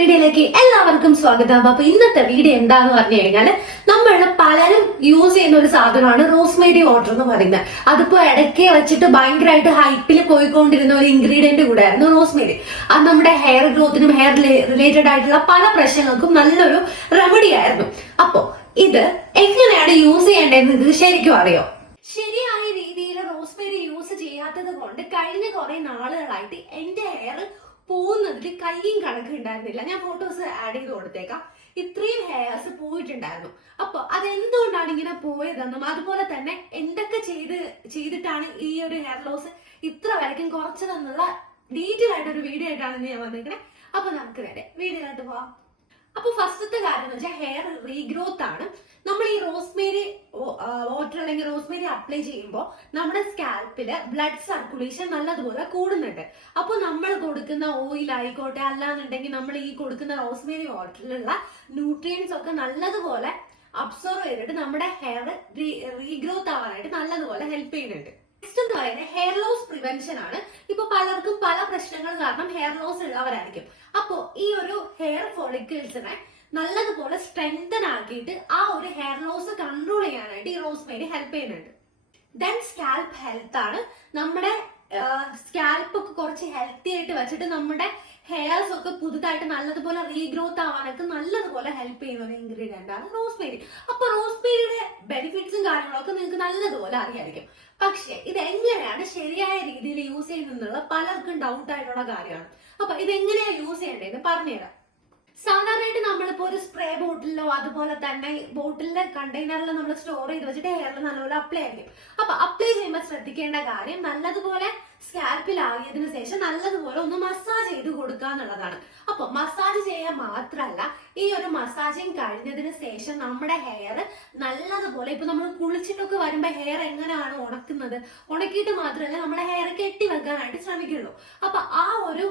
വീഡിയോയിലേക്ക് എല്ലാവർക്കും സ്വാഗതം. അപ്പൊ ഇന്നത്തെ വീഡിയോ എന്താന്ന് പറഞ്ഞു കഴിഞ്ഞാൽ നമ്മൾ പലരും യൂസ് ചെയ്യുന്ന ഒരു സാധനമാണ് റോസ്മേരി വാട്ടർ എന്ന് പറയുന്നത്. അതിപ്പോ ഇടയ്ക്ക് വെച്ചിട്ട് ഭയങ്കരമായിട്ട് ഹൈപ്പിൽ പോയിക്കൊണ്ടിരുന്ന ഒരു ഇൻഗ്രീഡിയന്റ് കൂടെയായിരുന്നു റോസ്മേരി അത് നമ്മുടെ ഹെയർ ഗ്രോത്തിനും ഹെയർ റിലേറ്റഡ് ആയിട്ടുള്ള പല പ്രശ്നങ്ങൾക്കും നല്ലൊരു റെമഡി ആയിരുന്നു. അപ്പോ ഇത് എങ്ങനെയാണ് യൂസ് ചെയ്യേണ്ടതെന്ന് ഇത് ശരിക്കും അറിയോ? ശരിയായ രീതിയിൽ റോസ്മേരി യൂസ് ചെയ്യാത്തത് കൊണ്ട് കഴിഞ്ഞ കുറെ നാളുകളായിട്ട് എന്റെ ഹെയർ പോകുന്നതിൽ കയ്യും കണക്ക് ഉണ്ടായിരുന്നില്ല. ഞാൻ ഫോട്ടോസ് ആഡ് ചെയ്ത് കൊടുത്തേക്കാം. ഇത്രയും ഹെയർസ് പോയിട്ടുണ്ടായിരുന്നു. അപ്പൊ അതെന്തുകൊണ്ടാണ് ഇങ്ങനെ പോയതെന്നും അതുപോലെ തന്നെ എന്തൊക്കെ ചെയ്ത് ചെയ്തിട്ടാണ് ഈ ഒരു ഹെയർ ലോസ് ഇത്ര വരയ്ക്കും കുറച്ചതെന്നുള്ള ഡീറ്റെയിൽ ആയിട്ട് ഒരു വീഡിയോ ആയിട്ടാണ് ഞാൻ വന്നിരിക്കുന്നത് അപ്പൊ നമുക്ക് നേരെ ആയിട്ട് പോവാം. അപ്പൊ ഫസ്റ്റത്തെ കാര്യം എന്ന് വെച്ചാൽ ഹെയർ റീഗ്രോത്ത് ആണ്. നമ്മൾ ഈ റോസ്മേരി വാട്ടർ അല്ലെങ്കിൽ റോസ്മേരി അപ്ലൈ ചെയ്യുമ്പോൾ നമ്മുടെ സ്കാൽപ്പിൽ ബ്ലഡ് സർക്കുലേഷൻ നല്ലതുപോലെ കൂടുന്നുണ്ട്. അപ്പോൾ നമ്മൾ കൊടുക്കുന്ന ഓയിൽ ആയിക്കോട്ടെ അല്ലാന്നുണ്ടെങ്കിൽ നമ്മൾ ഈ കൊടുക്കുന്ന റോസ്മേരി വാട്ടറിലുള്ള ന്യൂട്രിയൻസ് ഒക്കെ നല്ലതുപോലെ അബ്സോർവ് ചെയ്തിട്ട് നമ്മുടെ ഹെയർ റീഗ്രോത്ത് ആവാനായിട്ട് നല്ലതുപോലെ ഹെൽപ്പ് ചെയ്യുന്നുണ്ട്. നെക്സ്റ്റ് എന്ന് പറയുന്നത് ഹെയർ ലോസ് പ്രിവെൻഷൻ ആണ്. ഇപ്പൊ പലർക്കും പല പ്രശ്നങ്ങൾ കാരണം ഹെയർ ലോസ് ഉള്ളവരായിരിക്കും. അപ്പോ ഈ ഒരു ഹെയർ ഫോളിക്കിൾസിനെ നല്ലതുപോലെ സ്ട്രെങ്തൻ ആക്കിയിട്ട് ആ ഒരു ഹെയർ ലോസ് കൺട്രോൾ ചെയ്യാനായിട്ട് ഈ റോസ്മേരി ഹെൽപ്പ് ചെയ്യുന്നുണ്ട്. ദെൻ സ്കാൽപ്പ് ഹെൽത്ത് ആണ്. നമ്മുടെ സ്കാൽപ്പ് ഒക്കെ കുറച്ച് ഹെൽത്തി ആയിട്ട് വെച്ചിട്ട് നമ്മുടെ ഹെയർസ് ഒക്കെ പുതുതായിട്ട് നല്ലതുപോലെ റീഗ്രോത്ത് ആവാനൊക്കെ നല്ലതുപോലെ ഹെൽപ്പ് ചെയ്യുന്ന ഒരു ഇൻഗ്രീഡിയന്റ് ആണ് റോസ്മേരി അപ്പൊ റോസ്മേരിയുടെ ബെനിഫിറ്റ്സും കാര്യങ്ങളൊക്കെ നിങ്ങൾക്ക് നല്ലതുപോലെ അറിയായിരിക്കും. പക്ഷെ ഇത് എങ്ങനെയാണ് ശരിയായ രീതിയിൽ യൂസ് ചെയ്യുന്നുള്ള പലർക്കും ഡൗട്ട് ആയിട്ടുള്ള കാര്യമാണ്. അപ്പൊ ഇത് എങ്ങനെയാ യൂസ് ചെയ്യേണ്ടതെന്ന് പറഞ്ഞുതരാം സാധാരണയായിട്ട് നമ്മളിപ്പോ ഒരു സ്പ്രേ ബോട്ടിലോ അതുപോലെ തന്നെ ബോട്ടിലിന്റെ കണ്ടെയ്നറിലോ നമ്മൾ സ്റ്റോർ ചെയ്ത് വെച്ചിട്ട് ഹെയറിൽ നല്ലപോലെ അപ്ലൈ ആയിരിക്കും. അപ്പൊ അപ്ലൈ ചെയ്യുമ്പോൾ ശ്രദ്ധിക്കേണ്ട കാര്യം നല്ലതുപോലെ സ്കാൽപ്പിൽ ആകിയതിനു ശേഷം നല്ലതുപോലെ ഒന്ന് മസാജ് ചെയ്ത് കൊടുക്കുക എന്നുള്ളതാണ്. അപ്പൊ മസാജ് ചെയ്യാൻ മാത്രമല്ല ഈ ഒരു മസാജിങ് കഴിഞ്ഞതിന് ശേഷം നമ്മുടെ ഹെയർ നല്ലതുപോലെ ഇപ്പൊ നമ്മൾ കുളിച്ചിട്ടൊക്കെ വരുമ്പോ ഹെയർ എങ്ങനെയാണ് ഉണക്കുന്നത്? ഉണക്കിയിട്ട് മാത്രമല്ല നമ്മുടെ ഹെയർ കെട്ടി വെക്കാനായിട്ട് ശ്രമിക്കുള്ളൂ. അപ്പൊ ആ ഒരു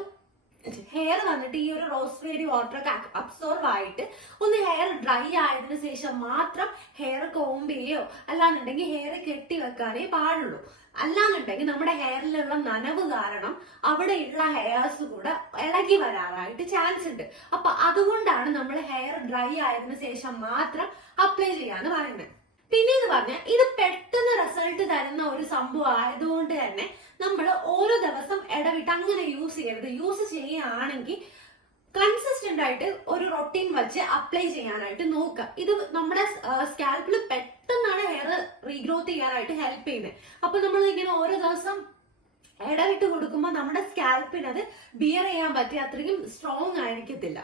ഹെയർ വന്നിട്ട് ഈ ഒരു റോസ് വേരി വാട്ടർ ഒക്കെ അബ്സോർബ് ആയിട്ട് ഒന്ന് ഹെയർ ഡ്രൈ ആയതിനു ശേഷം മാത്രം ഹെയർ കോംബ് ചെയ്യോ? അല്ലാന്നുണ്ടെങ്കിൽ ഹെയർ കെട്ടി വെക്കാനേ പാടുള്ളൂ. അല്ലാന്നുണ്ടെങ്കിൽ നമ്മുടെ ഹെയറിലുള്ള നനവ് കാരണം അവിടെയുള്ള ഹെയർസ് കൂടെ ഇളകി വരാറായിട്ട് ചാൻസ് ഉണ്ട്. അപ്പൊ അതുകൊണ്ടാണ് നമ്മൾ ഹെയർ ഡ്രൈ ആയതിനു ശേഷം മാത്രം അപ്ലൈ ചെയ്യാന്ന് പറയുന്നത്. പിന്നെ എന്ന് പറഞ്ഞാൽ ഇത് പെട്ടെന്ന് റിസൾട്ട് തരുന്ന ഒരു സംഭവം ആയതുകൊണ്ട് തന്നെ നമ്മൾ ഓരോ ദിവസം ഇടവിട്ട് അങ്ങനെ യൂസ് ചെയ്യരുത്. യൂസ് ചെയ്യുകയാണെങ്കിൽ കൺസിസ്റ്റന്റ് ആയിട്ട് ഒരു റൊട്ടീൻ വെച്ച് അപ്ലൈ ചെയ്യാനായിട്ട് നോക്കുക. ഇത് നമ്മുടെ സ്കാൽപ്പിൽ പെട്ടെന്നാണ് ഹെയർ റീഗ്രോത്ത് ചെയ്യാനായിട്ട് ഹെൽപ്പ് ചെയ്യുന്നത്. അപ്പൊ നമ്മൾ ഇങ്ങനെ ഓരോ ദിവസം ഇടവിട്ട് കൊടുക്കുമ്പോൾ നമ്മുടെ സ്കാൽപ്പിന് അത് ബിയർ ചെയ്യാൻ പറ്റിയ അത്രയും സ്ട്രോങ് ആയിരിക്കത്തില്ല.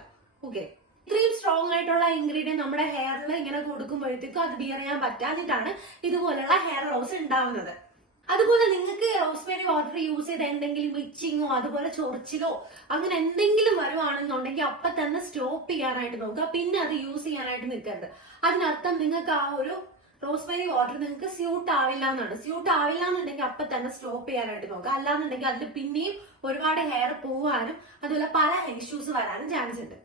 ഓക്കെ ഇത്രയും സ്ട്രോങ് ആയിട്ടുള്ള ഇൻഗ്രീഡിയൻ നമ്മുടെ ഹെയറിൽ ഇങ്ങനെ കൊടുക്കുമ്പോഴത്തേക്കും അത് ബിയർ ചെയ്യാൻ പറ്റാഞ്ഞിട്ടാണ് ഇതുപോലെയുള്ള ഹെയർ ലോസ് ഉണ്ടാവുന്നത്. അതുപോലെ നിങ്ങൾക്ക് റോസ്മേരി വാട്ടർ യൂസ് ചെയ്ത് എന്തെങ്കിലും ഇച്ചിങ്ങോ അതുപോലെ ചൊറിച്ചിലോ അങ്ങനെ എന്തെങ്കിലും വരുവാണെന്നുണ്ടെങ്കിൽ അപ്പൊ തന്നെ സ്റ്റോപ്പ് ചെയ്യാനായിട്ട് നോക്കുക. പിന്നെ അത് യൂസ് ചെയ്യാനായിട്ട് നിൽക്കരുത്. അതിനർത്ഥം നിങ്ങൾക്ക് ആ ഒരു റോസ്മേരി വാട്ടർ നിങ്ങൾക്ക് സ്യൂട്ട് ആവില്ല എന്നാണ് സ്യൂട്ട് ആവില്ല എന്നുണ്ടെങ്കിൽ അപ്പൊ തന്നെ സ്റ്റോപ്പ് ചെയ്യാനായിട്ട് നോക്കുക. അല്ലാന്നുണ്ടെങ്കിൽ അതിൽ പിന്നെയും ഒരുപാട് ഹെയർ പോവാനും അതുപോലെ പല ഇഷ്യൂസ് വരാനും ചാൻസ് ഉണ്ട്.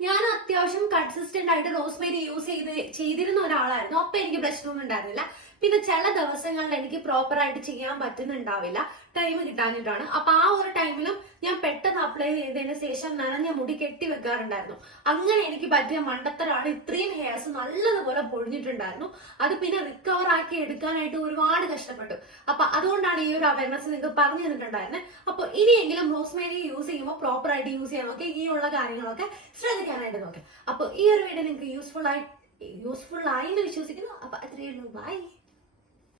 ഞാൻ അത്യാവശ്യം കൺസിസ്റ്റന്റ് ആയിട്ട് റോസ്മേരി യൂസ് ചെയ്ത് ചെയ്തിരുന്ന ഒരാളായിരുന്നു. അപ്പൊ എനിക്ക് പ്രശ്നമൊന്നും ഉണ്ടായിരുന്നില്ല. പിന്നെ ചില ദിവസങ്ങളിൽ എനിക്ക് പ്രോപ്പർ ആയിട്ട് ചെയ്യാൻ പറ്റുന്നുണ്ടാവില്ല. ടൈം കിട്ടാനിട്ടാണ് അപ്പൊ ആ ഒരു ടൈമിലും ഞാൻ പെട്ടെന്ന് അപ്ലൈ ചെയ്തതിന് ശേഷം നനഞ്ഞ മുടി കെട്ടി വെക്കാറുണ്ടായിരുന്നു. അങ്ങനെ എനിക്ക് പറ്റിയ മണ്ടത്തരാണ് ഇത്രയും ഹെയർസ് നല്ലതുപോലെ പൊഴിഞ്ഞിട്ടുണ്ടായിരുന്നു. അത് പിന്നെ റിക്കവർ ആക്കി എടുക്കാനായിട്ട് ഒരുപാട് കഷ്ടപ്പെട്ടു. അപ്പൊ അതുകൊണ്ടാണ് ഈ ഒരു അവയർനെസ് നിങ്ങൾക്ക് പറഞ്ഞു തന്നിട്ടുണ്ടായിരുന്നത് അപ്പൊ ഇനിയെങ്കിലും റോസ്മേരി യൂസ് ചെയ്യുമ്പോൾ പ്രോപ്പർ ആയിട്ട് യൂസ് ചെയ്യാൻ നോക്കി. ഈ ഉള്ള കാര്യങ്ങളൊക്കെ ശ്രദ്ധിക്കാനായിട്ട് നോക്കി. അപ്പൊ ഈ ഒരു വീഡിയോ നിങ്ങൾക്ക് യൂസ്ഫുൾ ആയി യൂസ്ഫുൾ ആയി എന്ന് വിശ്വസിക്കുന്നു. അപ്പൊ അത്രയേ ബൈ